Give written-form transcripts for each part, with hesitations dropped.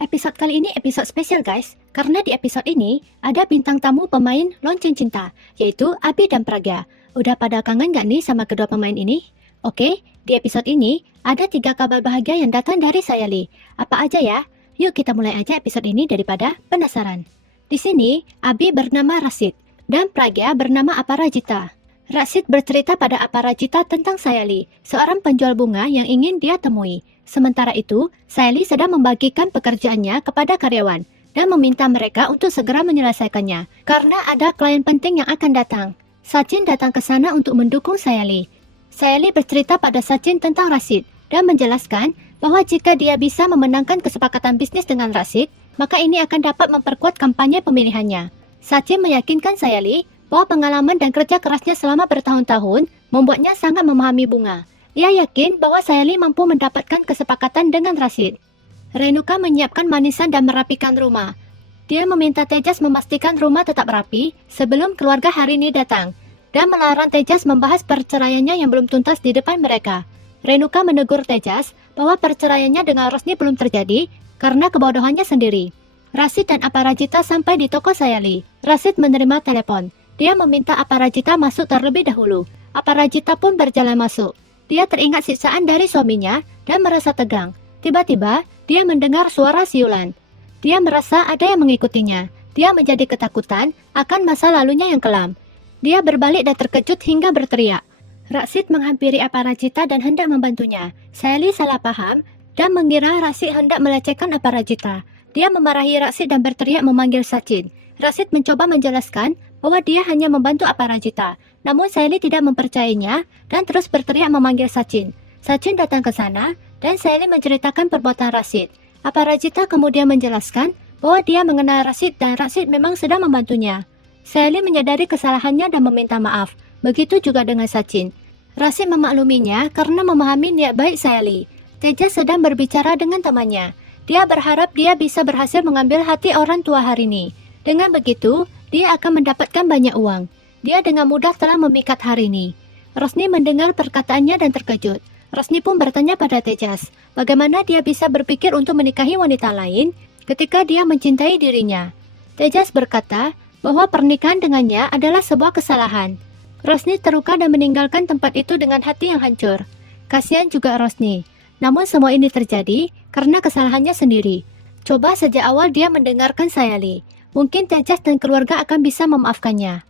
Episode kali ini episode spesial guys, karena di episode ini ada bintang tamu pemain Lonceng Cinta, yaitu Abi dan Pragya. Udah pada kangen gak nih sama kedua pemain ini? Oke, di episode ini ada 3 kabar bahagia yang datang dari Sayali. Apa aja ya? Yuk kita mulai aja episode ini daripada penasaran. Di sini, Abi bernama Rasid dan Pragya bernama Aparajita. Rasid bercerita pada Aparajita tentang Sayali, seorang penjual bunga yang ingin dia temui. Sementara itu, Sayali sedang membagikan pekerjaannya kepada karyawan dan meminta mereka untuk segera menyelesaikannya karena ada klien penting yang akan datang. Sachin datang ke sana untuk mendukung Sayali. Sayali bercerita pada Sachin tentang Rasid dan menjelaskan bahwa jika dia bisa memenangkan kesepakatan bisnis dengan Rasid, maka ini akan dapat memperkuat kampanye pemilihannya. Sachin meyakinkan Sayali bahwa pengalaman dan kerja kerasnya selama bertahun-tahun membuatnya sangat memahami bunga. Ia yakin bahwa Sayali mampu mendapatkan kesepakatan dengan Rasid. Renuka menyiapkan manisan dan merapikan rumah. Dia meminta Tejas memastikan rumah tetap rapi sebelum keluarga hari ini datang dan melarang Tejas membahas perceraiannya yang belum tuntas di depan mereka. Renuka menegur Tejas bahwa perceraiannya dengan Rosni belum terjadi karena kebodohannya sendiri. Rasid dan Aparajita sampai di toko Sayali. Rasid menerima telepon. Dia meminta Aparajita masuk terlebih dahulu. Aparajita pun berjalan masuk. Dia teringat siksaan dari suaminya dan merasa tegang. Tiba-tiba, dia mendengar suara siulan. Dia merasa ada yang mengikutinya. Dia menjadi ketakutan akan masa lalunya yang kelam. Dia berbalik dan terkejut hingga berteriak. Rasid menghampiri Aparajita dan hendak membantunya. Sayali salah paham dan mengira Rasid hendak melecehkan Aparajita. Dia memarahi Rasid dan berteriak memanggil Sachin. Rasid mencoba menjelaskan bahwa dia hanya membantu Aparajita. Namun Sayali tidak mempercayainya dan terus berteriak memanggil Sachin. Sachin datang ke sana dan Sayali menceritakan perbuatan Rasid. Aparajita kemudian menjelaskan bahwa dia mengenal Rasid dan Rasid memang sedang membantunya. Sayali menyadari kesalahannya dan meminta maaf. Begitu juga dengan Sachin. Rasid memakluminya karena memahami niat baik Sayali. Tejas sedang berbicara dengan temannya. Dia berharap dia bisa berhasil mengambil hati orang tua hari ini. Dengan begitu, dia akan mendapatkan banyak uang. Dia dengan mudah telah memikat Harini. Rosni mendengar perkataannya dan terkejut. Rosni pun bertanya pada Tejas, bagaimana dia bisa berpikir untuk menikahi wanita lain ketika dia mencintai dirinya. Tejas berkata bahwa pernikahan dengannya adalah sebuah kesalahan. Rosni terluka dan meninggalkan tempat itu dengan hati yang hancur. Kasihan juga Rosni. Namun semua ini terjadi karena kesalahannya sendiri. Coba sejak awal dia mendengarkan Sayali. Mungkin Tejas dan keluarga akan bisa memaafkannya.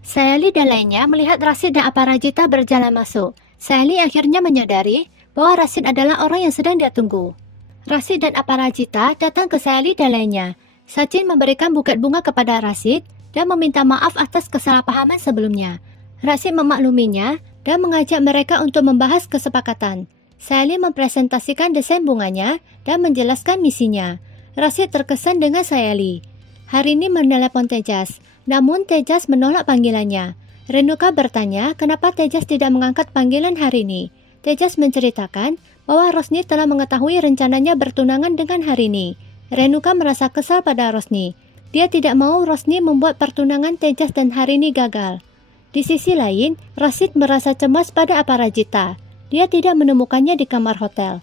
Sayali dan lainnya melihat Rasid dan Aparajita berjalan masuk. Sayali akhirnya menyadari bahwa Rasid adalah orang yang sedang dia tunggu. Rasid dan Aparajita datang ke Sayali dan lainnya. Sachin memberikan buket bunga kepada Rasid dan meminta maaf atas kesalahpahaman sebelumnya. Rasid memakluminya dan mengajak mereka untuk membahas kesepakatan. Sayali mempresentasikan desain bunganya dan menjelaskan misinya. Rasid terkesan dengan Sayali. Hari ini menelepon Tejas, namun Tejas menolak panggilannya. Renuka bertanya kenapa Tejas tidak mengangkat panggilan hari ini. Tejas menceritakan bahwa Rosni telah mengetahui rencananya bertunangan dengan Harini. Renuka merasa kesal pada Rosni. Dia tidak mau Rosni membuat pertunangan Tejas dan Harini gagal. Di sisi lain, Rasid merasa cemas pada Aparajita. Dia tidak menemukannya di kamar hotel.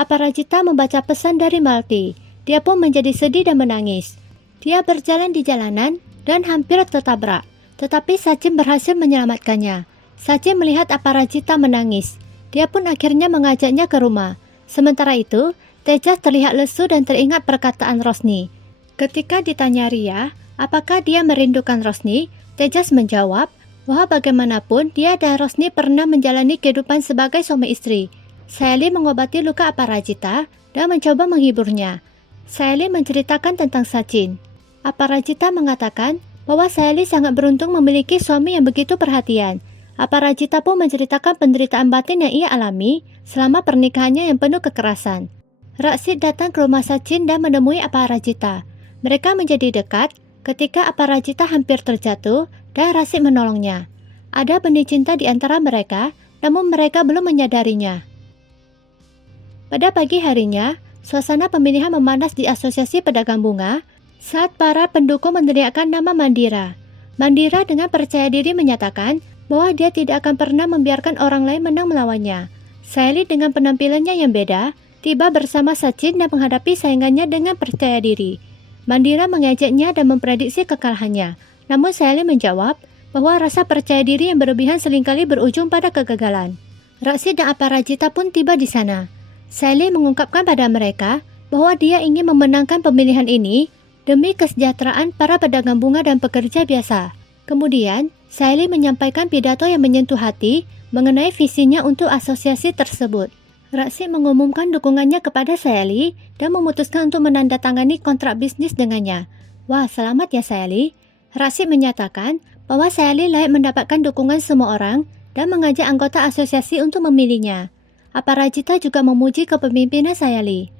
Aparajita membaca pesan dari Malti. Dia pun menjadi sedih dan menangis. Dia berjalan di jalanan dan hampir tertabrak, tetapi Sachin berhasil menyelamatkannya. Sachin melihat Aparajita menangis. Dia pun akhirnya mengajaknya ke rumah. Sementara itu, Tejas terlihat lesu dan teringat perkataan Rosni. Ketika ditanya Ria, apakah dia merindukan Rosni, Tejas menjawab bahwa bagaimanapun dia dan Rosni pernah menjalani kehidupan sebagai suami istri. Sayali mengobati luka Aparajita dan mencoba menghiburnya. Sayali menceritakan tentang Sachin. Aparajita mengatakan bahwa Sayali sangat beruntung memiliki suami yang begitu perhatian. Aparajita pun menceritakan penderitaan batin yang ia alami selama pernikahannya yang penuh kekerasan. Rasid datang ke rumah Sachin dan menemui Aparajita. Mereka menjadi dekat ketika Aparajita hampir terjatuh dan Rasid menolongnya. Ada benih cinta di antara mereka, namun mereka belum menyadarinya. Pada pagi harinya, suasana pemilihan memanas di Asosiasi Pedagang Bunga saat para pendukung meneriakkan nama Mandira. Mandira dengan percaya diri menyatakan bahwa dia tidak akan pernah membiarkan orang lain menang melawannya. Sayali dengan penampilannya yang beda tiba bersama Sachin dan menghadapi saingannya dengan percaya diri. Mandira mengajaknya dan memprediksi kekalahannya. Namun Sayali menjawab bahwa rasa percaya diri yang berlebihan seringkali berujung pada kegagalan. Raksit dan Aparajita pun tiba di sana. Sayali mengungkapkan pada mereka bahwa dia ingin memenangkan pemilihan ini demi kesejahteraan para pedagang bunga dan pekerja biasa. Kemudian, Sayali menyampaikan pidato yang menyentuh hati mengenai visinya untuk asosiasi tersebut. Raksit mengumumkan dukungannya kepada Sayali dan memutuskan untuk menandatangani kontrak bisnis dengannya. Wah, selamat ya Sayali. Raksit menyatakan bahwa Sayali layak mendapatkan dukungan semua orang dan mengajak anggota asosiasi untuk memilihnya. Aparajita juga memuji kepemimpinan Sayali.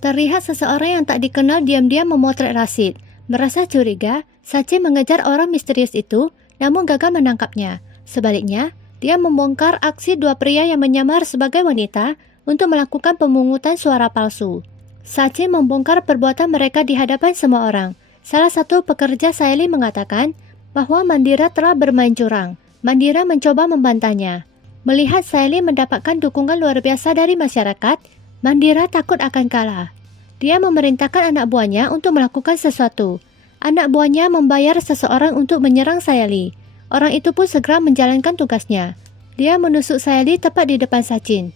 Terlihat seseorang yang tak dikenal diam-diam memotret Raksit. Merasa curiga, Sachin mengejar orang misterius itu, namun gagal menangkapnya. Sebaliknya, dia membongkar aksi dua pria yang menyamar sebagai wanita untuk melakukan pemungutan suara palsu. Sachin membongkar perbuatan mereka di hadapan semua orang. Salah satu pekerja Sayali mengatakan bahwa Mandira telah bermain curang. Mandira mencoba membantahnya. Melihat Sayali mendapatkan dukungan luar biasa dari masyarakat, Mandira takut akan kalah. Dia memerintahkan anak buahnya untuk melakukan sesuatu. Anak buahnya membayar seseorang untuk menyerang Sayali. Orang itu pun segera menjalankan tugasnya. Dia menusuk Sayali tepat di depan Sachin.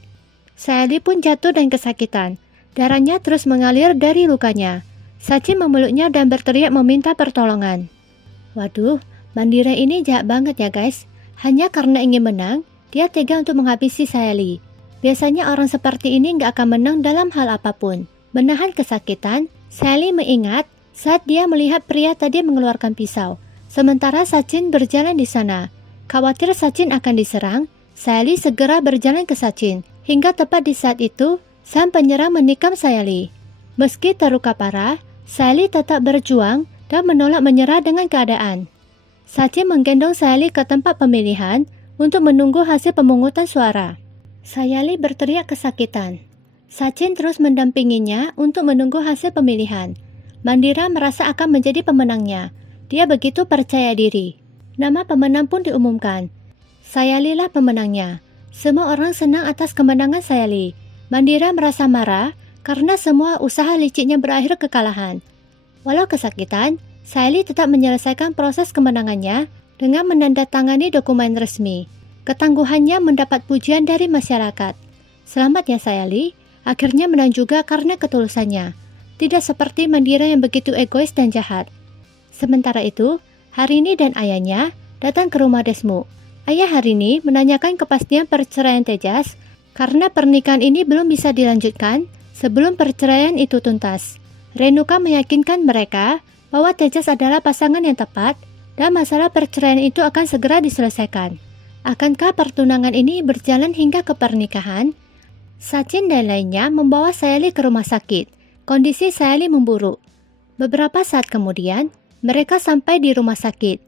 Sayali pun jatuh dan kesakitan. Darahnya terus mengalir dari lukanya. Sachin memeluknya dan berteriak meminta pertolongan. Waduh, Mandira ini jahat banget ya guys. Hanya karena ingin menang, dia tega untuk menghabisi Sayali. Biasanya orang seperti ini nggak akan menang dalam hal apapun. Menahan kesakitan, Sayali mengingat saat dia melihat pria tadi mengeluarkan pisau. Sementara Sachin berjalan di sana. Khawatir Sachin akan diserang, Sayali segera berjalan ke Sachin. Hingga tepat di saat itu, sang penyerang menikam Sayali. Meski terluka parah, Sayali tetap berjuang dan menolak menyerah dengan keadaan. Sachin menggendong Sayali ke tempat pemilihan untuk menunggu hasil pemungutan suara. Sayali berteriak kesakitan. Sachin terus mendampinginya untuk menunggu hasil pemilihan. Mandira merasa akan menjadi pemenangnya. Dia begitu percaya diri. Nama pemenang pun diumumkan. Sayali lah pemenangnya. Semua orang senang atas kemenangan Sayali. Mandira merasa marah karena semua usaha liciknya berakhir kekalahan. Walau kesakitan, Sayali tetap menyelesaikan proses kemenangannya dengan menandatangani dokumen resmi. Ketangguhannya mendapat pujian dari masyarakat. Selamat ya Sayali. Akhirnya menang juga karena ketulusannya. Tidak seperti Mandira yang begitu egois dan jahat. Sementara itu, Harini dan ayahnya datang ke rumah Desmuk. Ayah Harini menanyakan kepastian perceraian Tejas karena pernikahan ini belum bisa dilanjutkan sebelum perceraian itu tuntas. Renuka meyakinkan mereka bahwa Tejas adalah pasangan yang tepat dan masalah perceraian itu akan segera diselesaikan. Akankah pertunangan ini berjalan hingga ke pernikahan? Sachin dan lainnya membawa Sayali ke rumah sakit. Kondisi Sayali memburuk. Beberapa saat kemudian, mereka sampai di rumah sakit.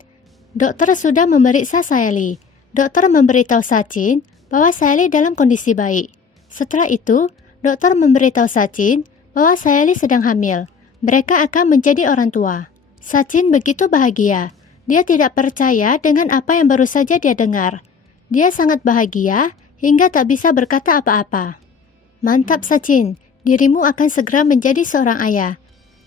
Dokter sudah memeriksa Sayali. Dokter memberitahu Sachin bahwa Sayali dalam kondisi baik. Setelah itu, dokter memberitahu Sachin bahwa Sayali sedang hamil. Mereka akan menjadi orang tua. Sachin begitu bahagia. Dia tidak percaya dengan apa yang baru saja dia dengar. Dia sangat bahagia hingga tak bisa berkata apa-apa. Mantap Sachin, dirimu akan segera menjadi seorang ayah.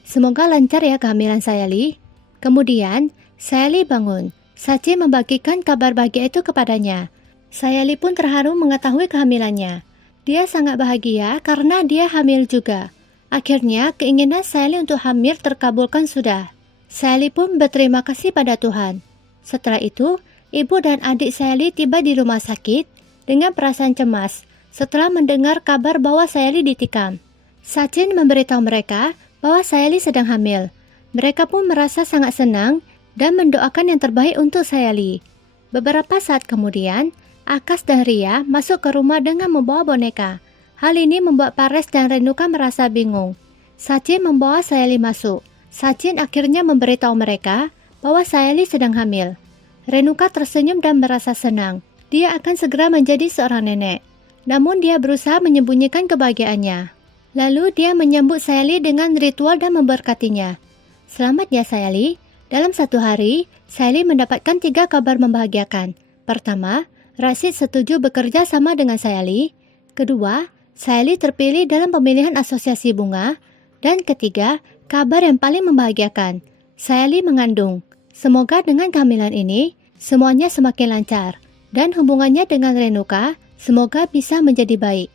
Semoga lancar ya kehamilan Sayali. Kemudian, Sayali bangun. Sachin membagikan kabar bahagia itu kepadanya. Sayali pun terharu mengetahui kehamilannya. Dia sangat bahagia karena dia hamil juga. Akhirnya, keinginan Sayali untuk hamil terkabulkan sudah. Sayali pun berterima kasih pada Tuhan. Setelah itu, ibu dan adik Sayali tiba di rumah sakit dengan perasaan cemas setelah mendengar kabar bahwa Sayali ditikam. Sachin memberitahu mereka bahwa Sayali sedang hamil. Mereka pun merasa sangat senang dan mendoakan yang terbaik untuk Sayali. Beberapa saat kemudian, Akas dan Ria masuk ke rumah dengan membawa boneka. Hal ini membuat Pares dan Renuka merasa bingung. Sachin membawa Sayali masuk. Sachin akhirnya memberitahu mereka bahwa Sayali sedang hamil. Renuka tersenyum dan merasa senang. Dia akan segera menjadi seorang nenek. Namun dia berusaha menyembunyikan kebahagiaannya. Lalu dia menyambut Sayali dengan ritual dan memberkatinya. Selamat ya Sayali. Dalam satu hari, Sayali mendapatkan 3 kabar membahagiakan. Pertama, Raksit setuju bekerja sama dengan Sayali. Kedua, Saeli terpilih dalam pemilihan asosiasi bunga. Dan ketiga, kabar yang paling membahagiakan. Saeli mengandung. Semoga dengan kehamilan ini, semuanya semakin lancar. Dan hubungannya dengan Renuka, semoga bisa menjadi baik.